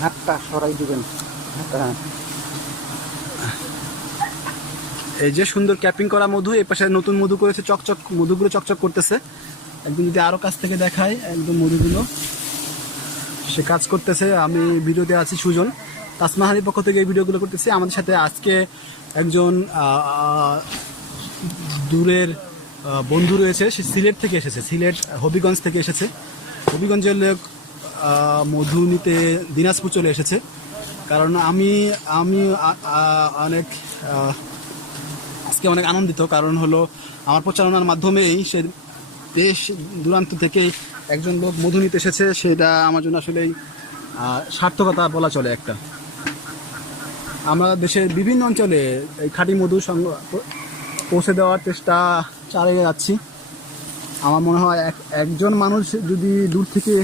হাতটা সরাই দিবেন। এই যে সুন্দর ক্যাপিং করা মধু, এই পাশে নতুন মধু করেছে, চকচক, মধুগুলো চকচক করতেছে। একদম যদি আরও কাছ থেকে দেখায় একদম মধুগুলো। সে কাজ করতেছে, আমি ভিডিওতে আছি সুজন। তাসমাহারির পক্ষ থেকে এই ভিডিওগুলো করতেছি। আমাদের সাথে আজকে একজন দূরের বন্ধু রয়েছে। সে সিলেট থেকে এসেছে, সিলেট হবিগঞ্জ থেকে এসেছে। হবিগঞ্জের লোক মধু নিতে দিনাজপুর চলে এসেছে। কারণ আমি আমি অনেক আজকে অনেক আনন্দিত। কারণ হলো, আমার প্রচারণার মাধ্যমেই সে দেশ দূরান্ত থেকে একজন লোক মধু নিতে এসেছে। সেটা আমার জন্য আসলে সার্থকতা বলা চলে একটা। আমরা দেশের বিভিন্ন অঞ্চলে এই খাঁটি মধু পৌঁছে দেওয়ার চেষ্টা চালিয়ে যাচ্ছি। আমার মনে হয় এক, একজন মানুষ যদি দূর থেকে